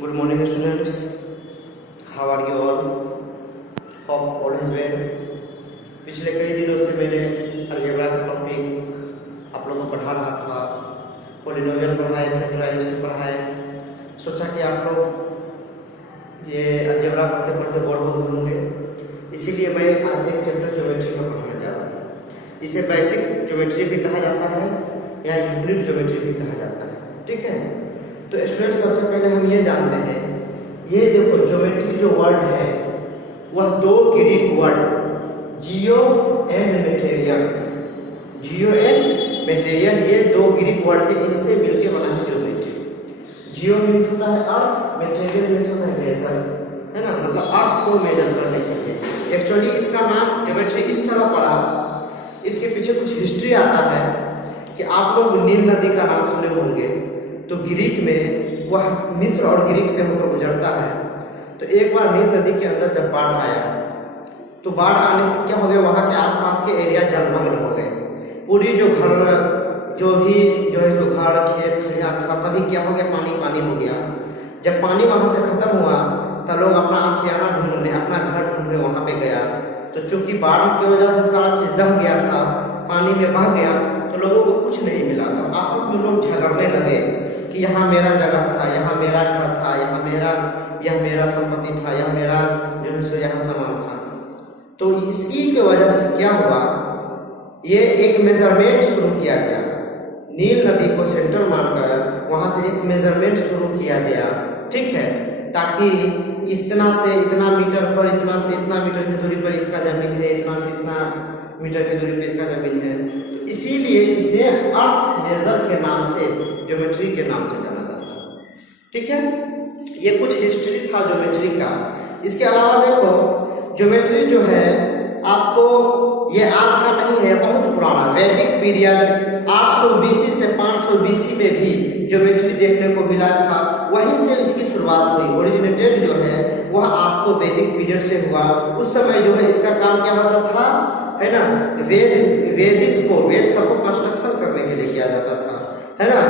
Good morning, students. How are you all? Hope all is well. पिछले कई दिनों से मैंने अलजेब्रा का टॉपिक आप लोगों को पढ़ा रहा था, पॉलिनोमियल पढ़ाए, फैक्टराइजेशन पढ़ाए। सोचा कि आप लोग ये अलजेब्रा पढ़ते पढ़ते बोर हो होंगे, इसीलिए मैं आज एक चैप्टर ज्योमेट्री का पढ़ाने जा रहा हूँ। इसे बेसिक ज्योमेट्री भी कहा जाता है या यूक्लिड ज्योमेट्री भी कहा जाता है। ठीक है, तो स्टूडेंट सबसे पहले हम ये जानते हैं, ये देखो ज्योमेट्री जो वर्ड है वह दो Greek word Jio and material, Jio and material ये दो ग्रीक वर्ड है, इनसे मिलकर बना है ज्योमेट्री। जियो मीन्स होता है अर्थ, मेटेरियल मीन्स होता है मेजर, है ना, मतलब अर्थ को मेजर करने के लिए। एक्चुअली इसका नाम ज्योमेट्री इस तरह पड़ा, इसके पीछे कुछ हिस्ट्री आता है कि आप लोग नील नदी का नाम सुने होंगे, तो ग्रीक में वह मिस्र और ग्रीक से होकर गुजरता है। तो एक बार नील नदी के अंदर जब बाढ़ आया, तो बाढ़ आने से क्या हो गया, वहाँ के आसपास के एरिया जलमग्न हो गए। पूरी जो घर जो भी जो है सो घर खेत खलिहान था सभी क्या हो गया, पानी पानी हो गया। जब पानी वहाँ से खत्म हुआ तो लोग अपना आशियाना ढूंढने, अपना घर ढूंढने वहाँ पे गया। तो चूंकि बाढ़ की वजह से सारा चीज दह गया था, पानी में बह गया, तो लोगों को कुछ नहीं मिला। तो आपस में लोग झगड़ने लगे कि यहाँ मेरा जगह था, यहाँ मेरा घर था, यह मेरा संपत्ति था, यह मेरा जो है सो यहाँ सामान था। तो इसी की वजह से क्या हुआ, ये एक मेजरमेंट शुरू किया गया। नील नदी को सेंटर मानकर वहां से एक मेजरमेंट शुरू किया गया। ठीक है, ताकि इतना से इतना मीटर पर, इतना से इतना मीटर की दूरी पर इसका जमीन है, इतना से इतना मीटर की दूरी पर इसका जमीन है। तो इसीलिए इसे अर्थ मेजर के नाम से, ज्योमेट्री के नाम से जाना जाता है। ठीक है, ये कुछ हिस्ट्री था ज्योमेट्री का। इसके अलावा देखो ज्योमेट्री जो है आपको ये आज का नहीं है, बहुत पुराना वैदिक पीरियड 800 BC से 500 BC में भी ज्योमेट्री देखने को मिला था। वहीं से इसकी शुरुआत हुई, ओरिजिनेटेड जो है वह आपको वैदिक पीरियड से हुआ। उस समय जो है इसका काम क्या होता था, है ना, वेद सबको कंस्ट्रक्शन करने के लिए किया जाता था, है ना।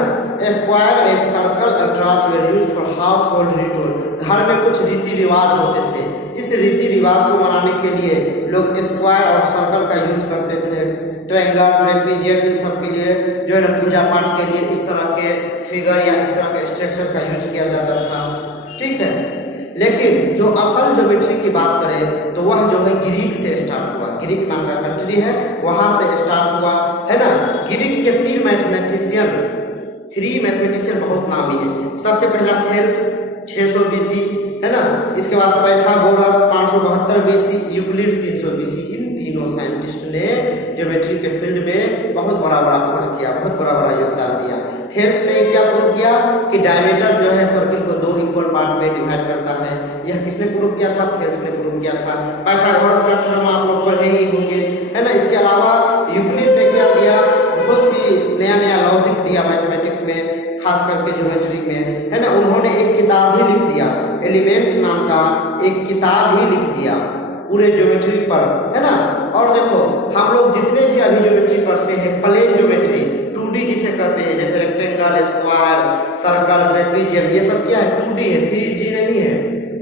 Square and circle and ट्रास were used for household ritual. घर में कुछ रीति रिवाज होते थे, इस रीति रिवाज को मनाने के लिए लोग स्क्वायर और सर्कल का यूज करते थे। ट्रायंगल, ट्रेपेजियम, इन सब के लिए जो है ना पूजा पाठ के लिए इस तरह के फिगर या इस तरह के स्ट्रक्चर का यूज किया जाता था। ठीक है, लेकिन जो असल ज्योमेट्री की बात करें तो वह जो है ग्रीक से स्टार्ट हुआ। ग्रीक नाम का कंट्री है, वहां से स्टार्ट हुआ, है ना। ग्रीक के तीन मैथमेटिशियन बहुत नामी है। सबसे पहला थेल्स 600 BC, है ना। इसके बाद पाइथागोरस 572 BC, यूक्लिड 300 BC। इन तीनों साइंटिस्ट ने ज्योमेट्री के फील्ड में बहुत बड़ा खोज किया, बहुत बड़ा योगदान दिया। थेल्स ने क्या प्रूव किया कि डायमीटर जो है सर्किल को दो इक्वल पार्ट में डिवाइड करता है। यह किसने प्रूव किया था, थेल्स ने प्रूव किया था। पाइथागोरस का थ्योरम आप लोग पढ़े ही होंगे, है ना। इसके अलावा यूक्लिड ने क्या दिया, बहुत ही नया लॉजिक दिया मैथमेटिक्स में, खास करके ज्योमेट्री में, है ना। उन्होंने एक किताब ही लिख दिया, एलिमेंट्स नाम का एक किताब ही लिख दिया पूरे ज्योमेट्री पर, है ना। और देखो हम लोग जितने भी अभी ज्योमेट्री पढ़ते हैं, प्लेन ज्योमेट्री 2D जिसे कहते हैं, जैसे रेक्टेंगल, स्क्वायर, सर्कल, ट्रेपेजियम, ये सब क्या है, 2D है, 3D नहीं है,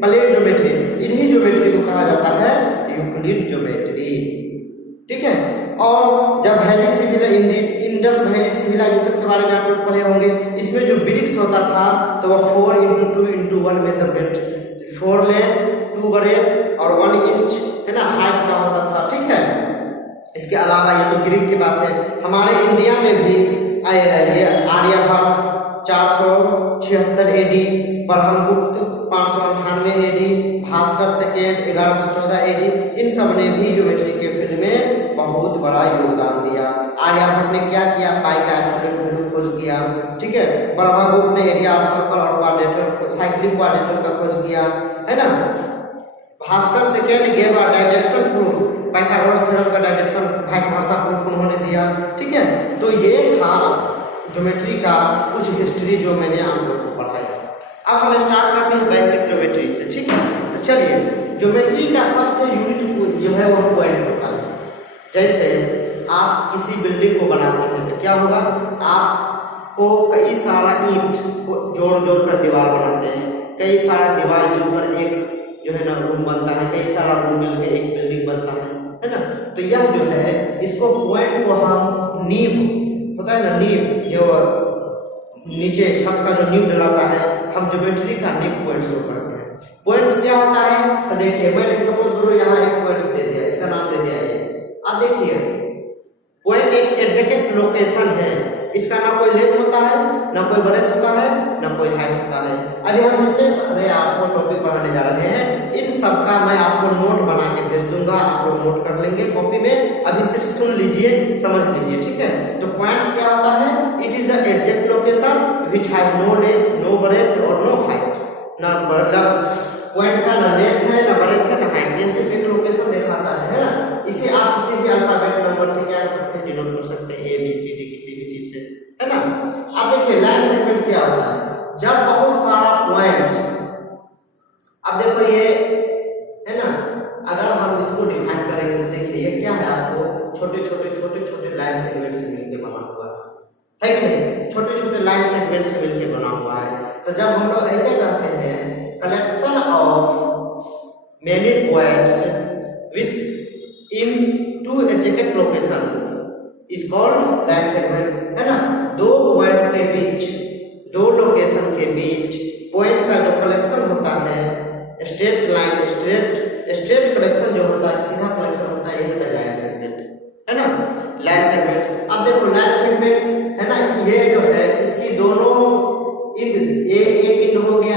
प्लेन ज्योमेट्री। इन्हीं ज्योमेट्री को कहा जाता है यूक्लिड ज्योमेट्री। ठीक है, और जब वैली सिमिला, इंडस वैली सिमिला, ये सब के बारे में आप लोग पढ़े होंगे। इसमें जो ब्रिक्स होता था तो वह 4x2x1 मेजरमेंट, 4 लेंथ, 2 ब्रेथ और 1 इंच, है ना, हाइट का होता था। ठीक है, इसके अलावा ये तो ग्रीक की बात है। हमारे इंडिया में भी आए है ये Aryabhata 476 AD, Brahmagupta 598 AD, Bhaskara second 1114 AD। इन सब ने भी ज्योमेट्री के फील्ड में बहुत बड़ा योगदान दिया। आर्यभट्ट ने क्या किया, पाई का एब्सोल्यूट वैल्यू खोज किया। ठीक है, ब्रह्मगुप्त ने एरिया ऑफ सर्कल और क्वाड्रेटर, साइक्लिक क्वाड्रेटर का खोज किया, है ना। Bhaskar second gave a dissection proof, Pythagoras theorem का डायजेक्शन वाइस वर्सा प्रूफ उन्होंने दिया। ठीक है, तो ये था ज्योमेट्री का कुछ हिस्ट्री जो मैंने आप लोगों को पढ़ाया। अब हम स्टार्ट करते हैं बेसिक ज्योमेट्री से। ठीक है, तो चलिए, ज्योमेट्री का सबसे यूनिट जो है वो पॉइंट होता है। जैसे आप किसी बिल्डिंग को बनाते हैं तो क्या होगा, आपको कई सारा ईंट को जोड़ कर दीवार बनाते हैं, कई सारा दीवार जुड़कर एक जो है ना रूम बनता है, कई सारा रूम मिलकर एक बिल्डिंग बनता है ना। तो यह जो है इसको पॉइंट को हम नींव होता है ना, नींव जो नीचे छत का जो नींव डलाता है, हम ज्योमेट्री का नींव पॉइंट शुरू करते हैं। पॉइंट्स क्या होता है तो देखिए, मैंने सपोज करो यहाँ एक पॉइंट्स दे दिया, इसका नाम दे दिया ए। अब देखिए पॉइंट एक एग्जैक्ट लोकेशन है, इसका ना कोई लेंथ होता है, ना कोई ब्रेड्थ होता है, ना कोई हाइट होता है। अभी हम जितने सारे आपको टॉपिक पढ़ाने जा रहे हैं, इन सब का मैं आपको नोट बना के भेज दूंगा, आप लोग नोट कर लेंगे कॉपी में। अभी सिर्फ सुन लीजिए, समझ लीजिए, ठीक है। तो पॉइंट्स क्या होता है, it is the exact location which has no length, no breadth और नो हाइट। ना पॉइंट का ना लेंथ है, ना ब्रेड्थ है, ना हाइट, ये सिर्फ एक लोकेशन दिखाता है ना। इसे आप किसी भी अल्फाबेट नंबर से क्या कर सकते हैं, डिनोट कर सकते हैं, ए बी सी डी किसी भी चीज से, है ना। अब देखिए लाइन सेगमेंट क्या होता है, जब बहुत सारा पॉइंट, अब देखो ये है ना, अगर हम इसको डिफाइन करेंगे तो देखिए ये क्या है, आपको छोटे छोटे लाइन सेगमेंट से मिलकर बना हुआ है कि नहीं, छोटे छोटे लाइन सेगमेंट से मिलकर बना हुआ है। तो जब हम लोग ऐसे कहते हैं collection of many points within two exact location is called line segment, है ना। दो पॉइंट के बीच, दो लोकेशन के बीच पॉइंट का जो कलेक्शन होता है, स्ट्रेट लाइन, स्ट्रेट कलेक्शन जो होता है, सीधा कलेक्शन होता है, ये होता है लाइन सेगमेंट, है ना, लाइन सेगमेंट। अब देखो लाइन सेगमेंट है ना, ये जो है इसकी दोनों इंड, एक इंड हो गया,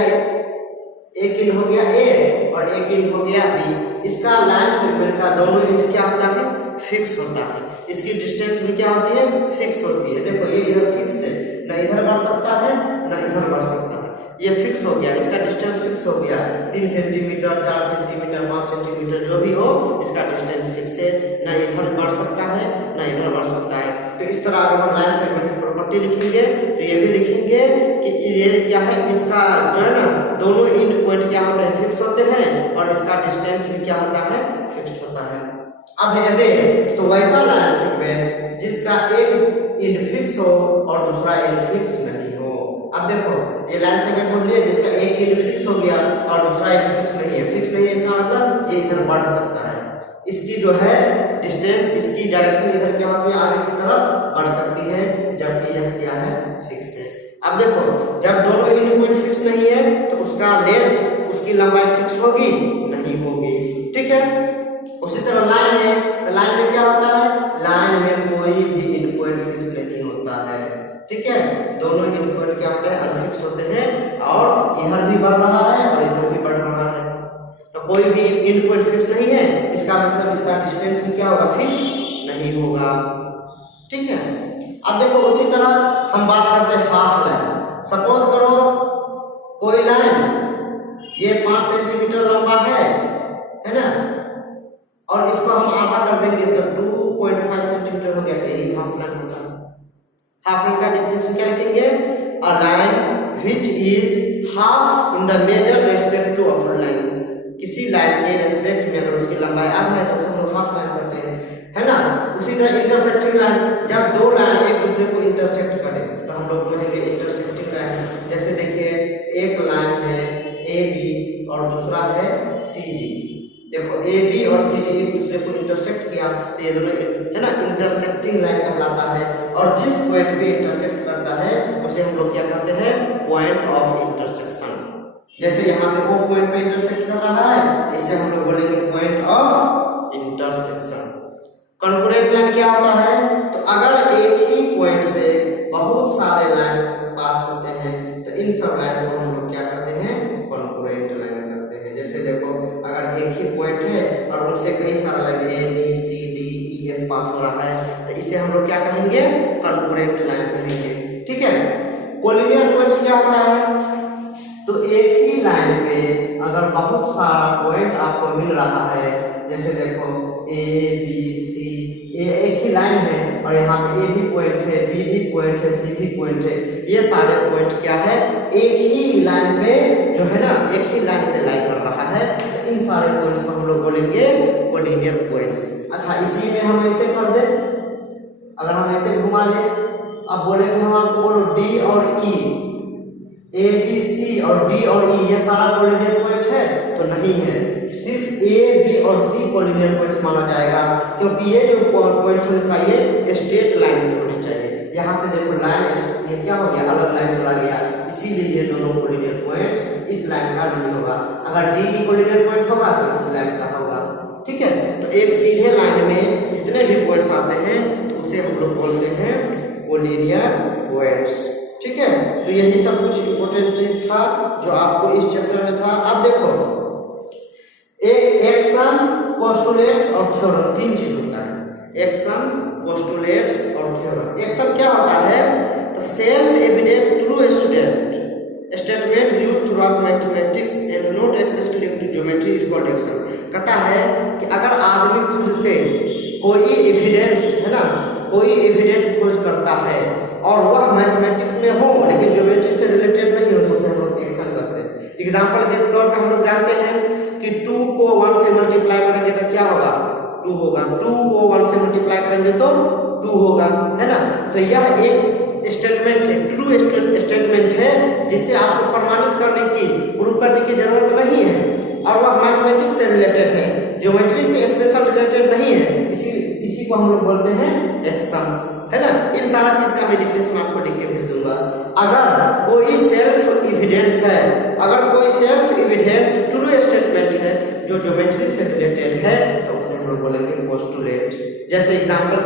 एक इंड हो गया ए और एक इंड हो गया बी, इसका लाइन सेगमेंट का दोनों इंड क्या होता है, फिक्स होता है। इसकी डिस्टेंस भी क्या होती है, फिक्स होती है। देखो ये इधर फिक्स है, ना इधर बढ़ सकता है ना इधर बढ़ सकता है, ये फिक्स हो गया, इसका डिस्टेंस फिक्स हो गया, 3 सेंटीमीटर 4 सेंटीमीटर 5 सेंटीमीटर जो भी हो, इसका डिस्टेंस फिक्स है, ना इधर बढ़ सकता है ना इधर बढ़ सकता है। तो इस तरह अगर हम लाइन सेगमेंट की प्रॉपर्टी लिखेंगे तो ये भी लिखेंगे कि ये क्या है, इसका जो है ना दोनों इंड पॉइंट क्या होते हैं, फिक्स होते हैं, और इसका डिस्टेंस भी क्या होता है, फिक्स होता है। अब है रे, तो वैसा लाइन सेगमेंट जिसका एक इंड फिक्स हो और दूसरा इंड फिक्स नहीं हो। अब देखो ये लाइन सेगमेंट हम लिए जिसका एक इंड फिक्स हो गया और दूसरा इंड फिक्स नहीं है, फिक्स नहीं है इसका मतलब ये इधर बढ़ सकता है, इसकी जो है डिस्टेंस, इसकी डायरेक्शन इधर क्या होती है, आगे की तरफ बढ़ सकती है, जबकि यह क्या है, फिक्स है। अब देखो जब दोनों इंड पॉइंट फिक्स नहीं है तो उसका लेंथ, उसकी लंबाई फिक्स होगी नहीं होगी, ठीक है। उसी तरह लाइन है, तो लाइन में क्या होता है, लाइन में कोई भी इंड पॉइंट फिक्स नहीं होता है, ठीक है। दोनों इंड पॉइंट क्या होते हैं, अनफिक्स होते हैं, और इधर भी बढ़ रहा है और इधर भी बढ़ रहा है, तो कोई भी इंड पॉइंट फिक्स नहीं है, इसका मतलब इसका डिस्टेंस भी क्या होगा, फिक्स नहीं होगा, ठीक है। अब देखो उसी तरह हम बात करते हैं हाफ लाइन। सपोज करो कोई लाइन ये 5 सेंटीमीटर लंबा है ना, और इसको हम आधा कर देंगे तो 2.5 सेंटीमीटर हो गया, तो ये हाफ लाइन होगा। हाफ लाइन का डेफिनेशन क्या लिखेंगे, a line which is half in the major respect to upper line. किसी लाइन के रेस्पेक्ट में अगर उसकी लंबाई आधा है तो उसे हम लोग हाफ लाइन कहते हैं, है ना। उसी तरह इंटरसेक्टिंग लाइन, जब दो लाइन एक दूसरे को इंटरसेक्ट करें तो हम लोग कहेंगे इंटरसेक्टिंग लाइन। जैसे देखिए एक लाइन है ए बी और दूसरा है सी डी, देखो ए बी और सी डी एक दूसरे को इंटरसेक्ट किया तो ये दोनों है ना इंटरसेक्टिंग लाइन कहलाता है। और जिस पॉइंट पे इंटरसेक्ट करता है उसे हम लोग क्या कहते हैं, पॉइंट ऑफ इंटरसेक्शन। जैसे यहाँ पे वो पॉइंट पे इंटरसेक्ट कर रहा है, इसे हम लोग बोलेंगे point of intersection. Concurrent line क्या होता है, तो अगर एक ही पॉइंट से बहुत सारे लाइन पास होते हैं तो इन सब लाइन को हम लोग क्या कहते हैं, कॉन्करेंट लाइन कहते हैं। जैसे देखो अगर एक ही पॉइंट है और उनसे कई सारे line A B C D E F पास हो रहा है तो इसे हम लोग क्या कहेंगे, कॉन्करेंट लाइन कहेंगे, ठीक है। कोलिनियर पॉइंट्स क्या होता है, तो एक ही लाइन पे अगर बहुत सारा पॉइंट आपको मिल रहा है, जैसे देखो ए बी सी, ये एक ही लाइन है और यहाँ पे ए भी पॉइंट है, बी भी पॉइंट है, सी भी पॉइंट है, ये सारे पॉइंट क्या है, एक ही लाइन पे जो है ना, एक ही लाइन पे लाइन कर रहा है, तो इन सारे पॉइंट्स को हम लोग बोलेंगे कोलिनियर पॉइंट्स। अच्छा इसी में हम ऐसे कर दे, अगर हम ऐसे घुमा ले, अब बोलेंगे हम आपको बोलो डी और ई, ए बी सी और डी और ई ये सारा कोलिनियर पॉइंट है तो नहीं है, सिर्फ ए बी और सी कोलिनियर पॉइंट्स माना जाएगा, क्योंकि ये जो पॉइंट्स हमेशा ये स्ट्रेट लाइन में होनी चाहिए। यहाँ से देखो लाइन ये क्या हो गया, अलग लाइन चला गया, इसीलिए ये दोनों कोलिनियर पॉइंट इस लाइन का नहीं होगा। अगर डी की कोलिनियर पॉइंट होगा तो इस लाइन का होगा, ठीक है। तो एक सीधे लाइन में जितने भी पॉइंट्स आते हैं तो उसे हम लोग बोलते हैं कोलिनियर पॉइंट्स, ठीक है। तो यही सब कुछ इंपॉर्टेंट चीज था जो आपको इस चैप्टर में था। अब देखो एक एक्शन, पोस्टुलेट्स और थ्योरम, तीन चीज होता है, एक्शन, पोस्टुलेट्स और थ्योरम। एक्शन क्या होता है, तो self evident true statement used throughout mathematics and not specially linked to geometry is called action. कहता है कि अगर आदमी खुद से कोई एविडेंस है ना, कोई एविडेंट खोज करता है और वह मैथमेटिक्स में हो लेकिन ज्योमेट्री से रिलेटेड नहीं हो तो उसे हम लोग एक्शन करते हैं। एग्जांपल के तौर पे हम लोग जानते हैं कि 2 को 1 से मल्टीप्लाई करेंगे तो क्या होगा, 2 होगा, 2 को 1 से मल्टीप्लाई करेंगे तो 2 होगा, है ना। तो यह एक स्टेटमेंट है, ट्रू स्टेटमेंट है, जिसे आपको प्रमाणित करने की, प्रूव करने की जरूरत नहीं है और वह मैथमेटिक्स से रिलेटेड है, ज्योमेट्री से स्पेशल रिलेटेड नहीं है, इसी को हम लोग बोलते हैं एक्शन, है ना। इन सारा चीज का मैं डिफिनेशन आपको लिख के भेज दूंगा। अगर कोई सेल्फ एविडेंस है, अगर कोई सेल्फ एविडेंट ट्रू स्टेटमेंट है जो ज्योमेट्री से रिलेटेड है तो उसे हम लोग बोलेंगे पोस्टुलेट। जैसे एग्जांपल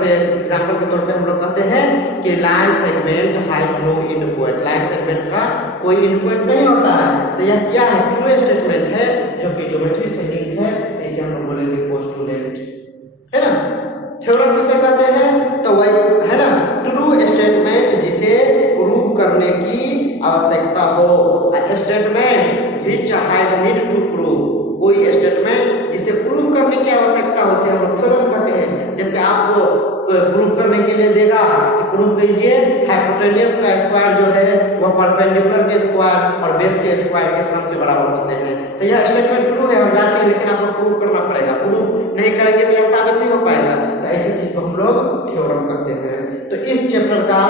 के तौर पे हम लोग कहते हैं कि line segment has no end point, line segment का कोई एंड पॉइंट नहीं होता है, तो यह क्या है, ट्रू स्टेटमेंट है जो कि ज्योमेट्री से लिंक है, इसे हम लोग बोलेंगे पोस्टुलेट, है ना। थ्योरम किसे कहते हैं, तो वैसे है ना, ट्रू स्टेटमेंट जिसे प्रूव करने की आवश्यकता हो, statement which has need to prove, कोई स्टेटमेंट जिसे प्रूव करने की आवश्यकता हो उसे हम लोग थ्योरम कहते हैं। जैसे आपको प्रूव करने के लिए देगा कि प्रूव कीजिए हाइपोटेन्यूस का स्क्वायर जो है वह परपेंडिकुलर के स्क्वायर और बेस के स्क्वायर के सम के बराबर होते हैं, तो यह स्टेटमेंट ट्रू है, हम जानते हैं, लेकिन आपको प्रूव करना पड़ेगा, प्रूव नहीं करेंगे तो यह साबित नहीं हो पाएगा, तो ऐसी चीज को हम लोग थ्योरम कहते हैं। तो इस चैप्टर का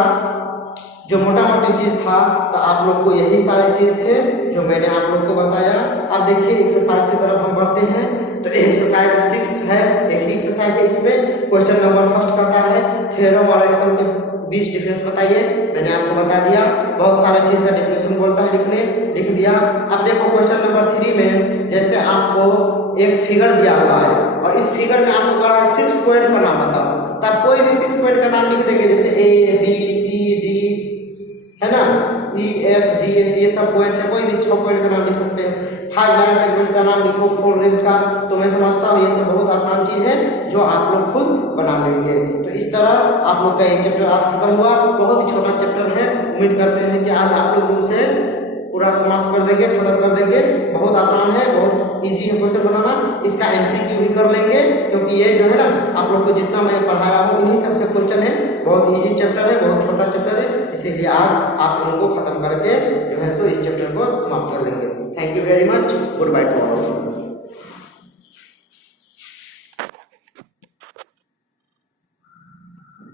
जो मोटा मोटी चीज था तो आप लोग को यही सारी चीज थे जो मैंने आप लोग को बताया। अब देखिए एक्सरसाइज की तरफ हम बढ़ते हैं। तो एक्सरसाइज 6 है, एक एक्सरसाइज है, इसमें क्वेश्चन नंबर फर्स्ट कहता है थ्योरम और एक्शन के बीच डिफरेंस बताइए। मैंने आपको बता दिया, बहुत सारे चीज का डिफरेंस बोलता है, लिख दिया। अब देखो क्वेश्चन नंबर 3 में जैसे आपको एक फिगर दिया हुआ है और इस फिगर में आपको कहा है 6 पॉइंट का नाम बताओ, तब कोई भी 6 पॉइंट का नाम लिख देंगे, जैसे ए बी सी डी, है ना, ई एफ जी एच, ये सब पॉइंट है, कोई भी 6 पॉइंट का नाम लिख सकते हैं। 5 लाइन सेगमेंट का नाम लिखो, 4 रेज का, तो मैं समझता हूँ ये सब बहुत आसान चीज है जो आप लोग खुद बना लेंगे। तो इस तरह आप लोग का एक चैप्टर आज खत्म हुआ, बहुत ही छोटा चैप्टर है, उम्मीद करते हैं कि आज आप लोग उसे पूरा समाप्त कर देंगे, खत्म कर देंगे। बहुत आसान है, बहुत इजी है क्वेश्चन बनाना, इसका एमसीक्यू भी कर लेंगे, क्योंकि ये जो है ना आप लोग को जितना मैं पढ़ाया हूँ इन्हीं सबसे क्वेश्चन है, बहुत इजी चैप्टर है, बहुत छोटा चैप्टर है, इसीलिए आज आप इनको खत्म करके जो है सो इस चैप्टर को समाप्त कर लेंगे। Thank you very much, good by two all.